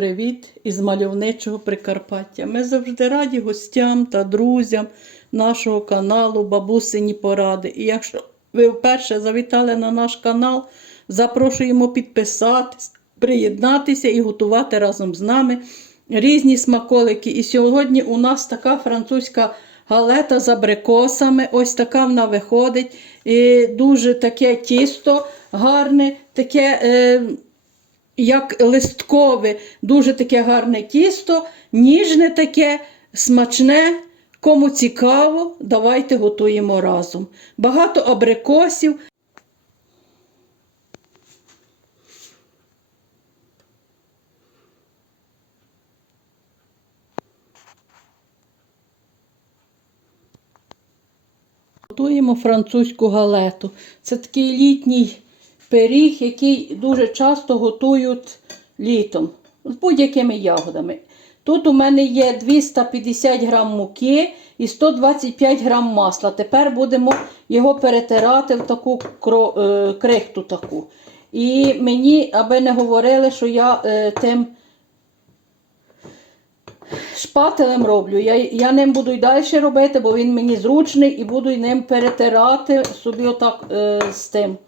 привіт із мальовничого Прикарпаття. Ми завжди раді гостям та друзям нашого каналу Бабусині Поради. І якщо ви вперше завітали на наш канал, запрошуємо підписатись, приєднатися і готувати разом з нами різні смаколики. І сьогодні у нас така французька галета з абрикосами. Ось така вона виходить. І дуже таке тісто гарне, таке. Е, як листкове, дуже таке гарне тісто, ніжне таке, смачне. Кому цікаво, давайте готуємо разом. Багато абрикосів. Готуємо французьку галету. Це такий літній пиріг, який дуже часто готують літом з будь-якими ягодами. Тут у мене є 250 грам муки і 125 грам масла. Тепер будемо його перетирати в таку е, крихту. таку. І мені, аби не говорили, що я е, тим шпателем роблю. Я, я ним буду й далі робити, бо він мені зручний і буду ним перетирати собі отак е, з тим.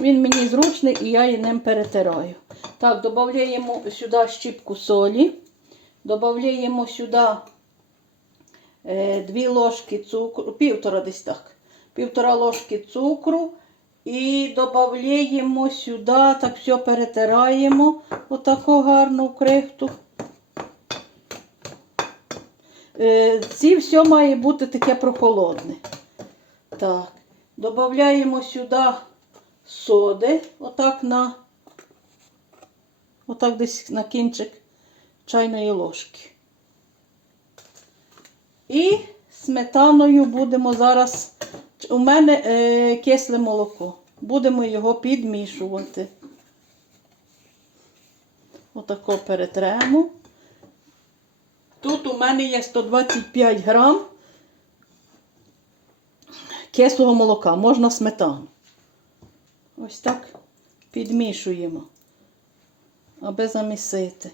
Він мені зручний і я її ним перетираю. Так, додаємо сюди щіпку солі. Додаємо сюди е, 2 ложки цукру, півтора десь так. Півтора ложки цукру. І додаємо сюди, так все перетираємо, отаку гарну крихту. Е, ці все має бути таке прохолодне. Так, додаємо сюди соди, отак на отак десь на кінчик чайної ложки. І сметаною будемо зараз, у мене е, кисле молоко. Будемо його підмішувати. Отако перетремо. Тут у мене є 125 грам кислого молока, можна сметану. Ось так підмішуємо, аби замісити.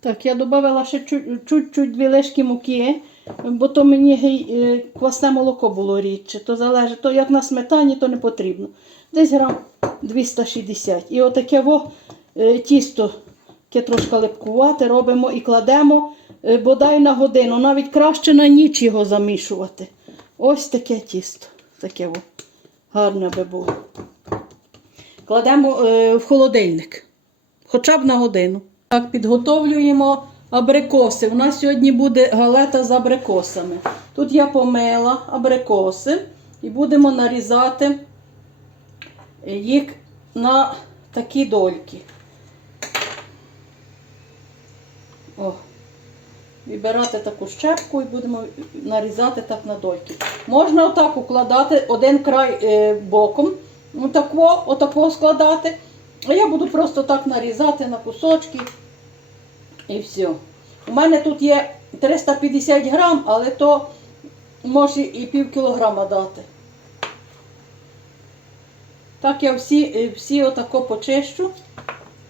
Так, я додала ще чуть-чуть дві лишки муки, бо то мені е, квасне молоко було рідше. То залежить, то як на сметані, то не потрібно. Десь грам 260. І отаке во е, тісто, яке трошки липкувати, робимо і кладемо е, бодай на годину. Навіть краще на ніч його замішувати. Ось таке тісто. Таке во. Гарне би було. Кладемо в холодильник. Хоча б на годину. Так, підготовлюємо абрикоси. У нас сьогодні буде галета з абрикосами. Тут я помила абрикоси і будемо нарізати їх на такі дольки. О, Вибирати таку щепку і будемо нарізати так на дольки. Можна отак укладати один край е, боком, отако, отако складати. А я буду просто так нарізати на кусочки. І все. У мене тут є 350 грам, але то може і пів кілограма дати. Так я всі всі отако почищу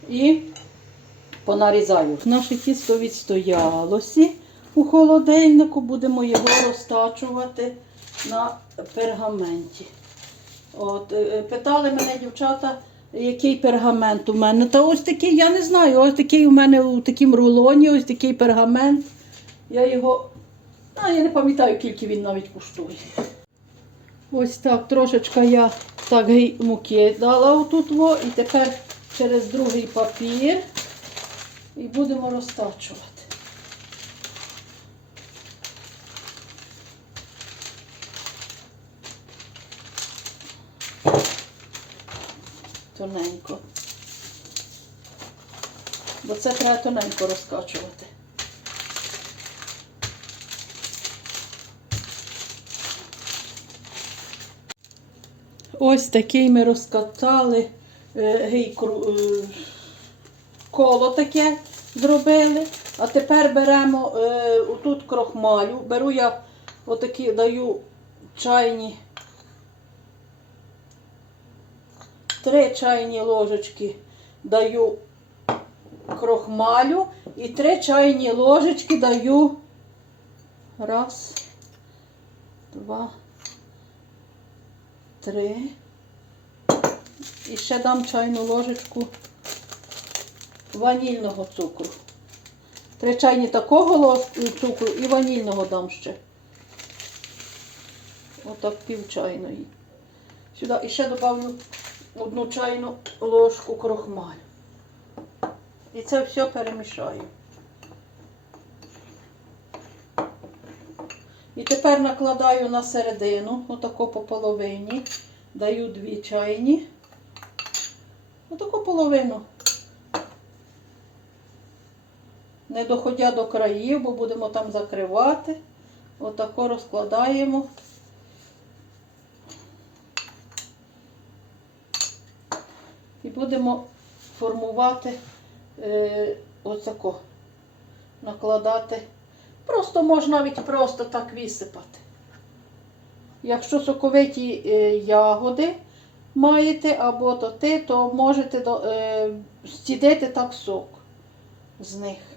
і понарізаю. Наше тісто відстоялося у холодильнику, будемо його розтачувати на пергаменті. От, е, Питали мене дівчата який пергамент у мене. Та ось такий, я не знаю, ось такий у мене у такому рулоні, ось такий пергамент. Я його, а я не пам'ятаю, скільки він навіть коштує. Ось так, трошечка я так муки дала отут, і тепер через другий папір і будемо розтачувати. тоненько. Бо це треба тоненько розкачувати. Ось такий ми розкатали е, е, коло таке зробили. А тепер беремо е, отут крохмалю. Беру я отакі, даю чайні. Три чайні ложечки даю крохмалю і три чайні ложечки даю. Раз, два, три. І ще дам чайну ложечку ванільного цукру. Три чайні такого цукру і ванільного дам ще. Отак пів чайної. Сюди і ще додавлю одну чайну ложку крохмалю. І це все перемішаю. І тепер накладаю на середину, отако по половині. Даю дві чайні. Отаку половину. Не доходя до країв, бо будемо там закривати. Отако розкладаємо. І будемо формувати е, оцако. Накладати. Просто можна навіть просто так висипати. Якщо соковиті е, ягоди маєте або то ти, то можете е, стідити так сок з них.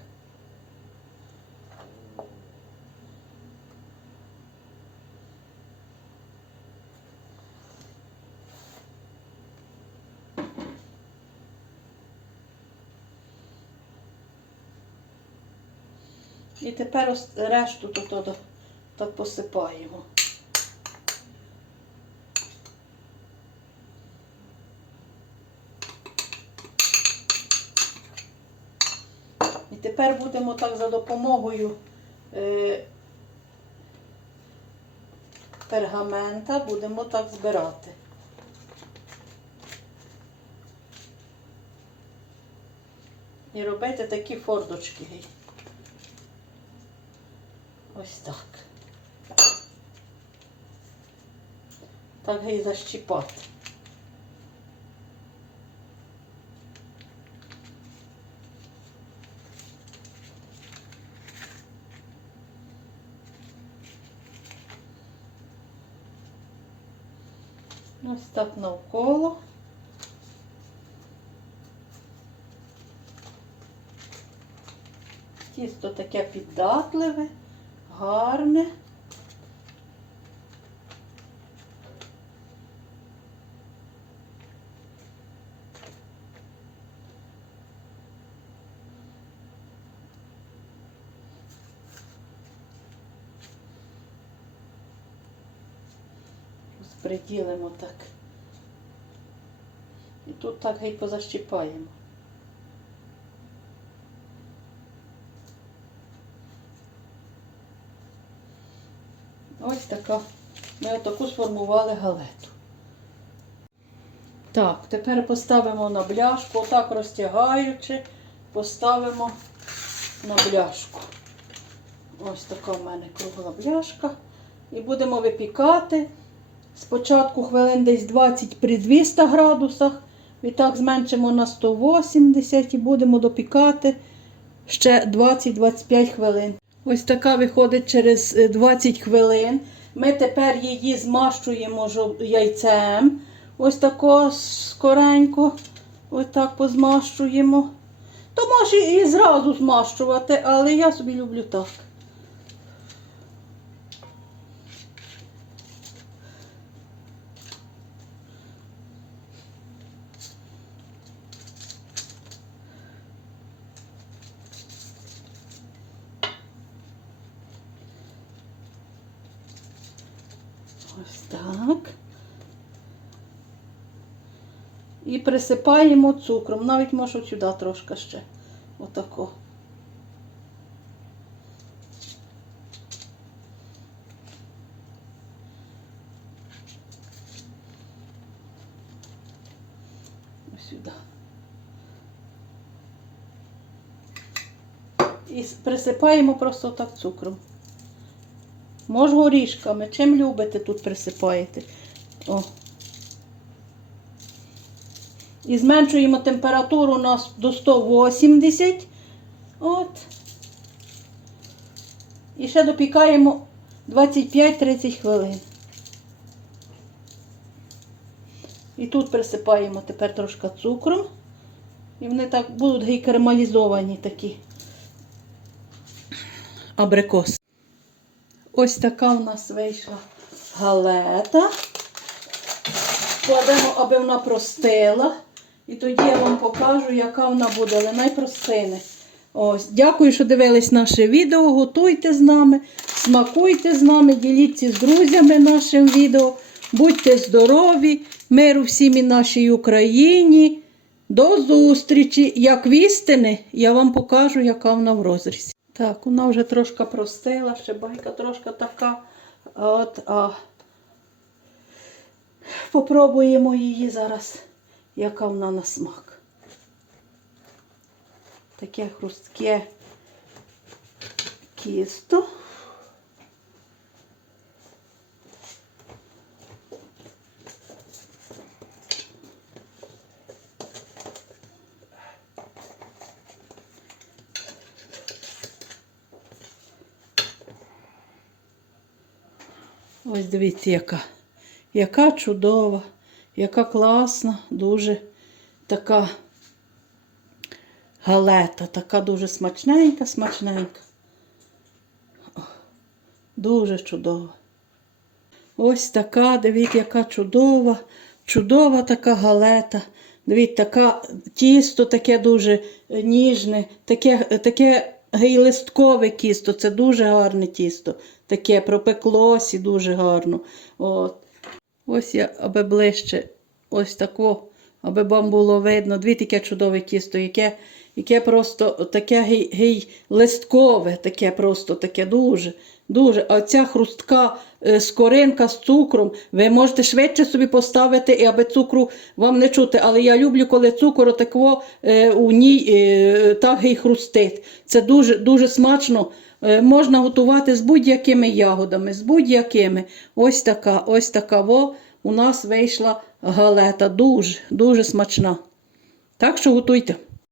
І тепер решту тут от так посипаємо. І тепер будемо так за допомогою е, пергамента будемо так збирати. І робити такі фордочки. Гей. Ось так. Так і защіпати. Ось так навколо. Тісто таке піддатливе, гарне. Розпреділимо так. І тут так геть позащіпаємо. Ось така. Ми отаку сформували галету. Так, тепер поставимо на бляшку, отак розтягаючи, поставимо на бляшку. Ось така в мене кругла бляшка. І будемо випікати. Спочатку хвилин десь 20 при 200 градусах. Відтак зменшимо на 180 і будемо допікати ще 20-25 хвилин. Ось така виходить через е, 20 хвилин. Ми тепер її змащуємо яйцем. Ось тако скоренько. Ось так позмащуємо. То може і зразу змащувати, але я собі люблю так. Ось так. І присипаємо цукром. Навіть можу сюди трошки ще. Отако. Ось. І присипаємо просто так цукром. Мож горішками. Чим любите тут присипаєте. О. І зменшуємо температуру до 180. От. І ще допікаємо 25-30 хвилин. І тут присипаємо тепер трошки цукром. І вони так будуть гей карамелізовані такі абрикоси. Ось така в нас вийшла галета. Кладемо, аби вона простила. І тоді я вам покажу, яка вона буде, але найпростине. Ось, дякую, що дивились наше відео. Готуйте з нами, смакуйте з нами, діліться з друзями нашим відео. Будьте здорові, миру всім і нашій Україні. До зустрічі! Як в істини, я вам покажу, яка вона в розрізі. Так, вона вже трошки простила, ще байка трошки така. От, а... Попробуємо її зараз, яка вона на смак. Таке хрустке кісто. Ось дивіться, яка. Яка чудова, яка класна, дуже така галета, така дуже смачненька, смачненька. Дуже чудова. Ось така, дивіться, яка чудова, чудова така галета. Дивіться, така тісто таке дуже ніжне, таке, таке гейлисткове тісто, це дуже гарне тісто. Таке пропеклося дуже гарно. От. Ось я, аби ближче, ось тако, аби вам було видно. Дві таке чудове тісто, яке, яке просто таке гей, гей, листкове, таке просто таке дуже, дуже. А ця хрустка е, скоринка з цукром, ви можете швидше собі поставити, і аби цукру вам не чути. Але я люблю, коли цукор отако е, у ній е, так гей хрустить. Це дуже, дуже смачно. Е, Можна готувати з будь-якими ягодами, з будь-якими. Ось така, ось така во у нас вийшла галета. Дуже, дуже смачна. Так що готуйте.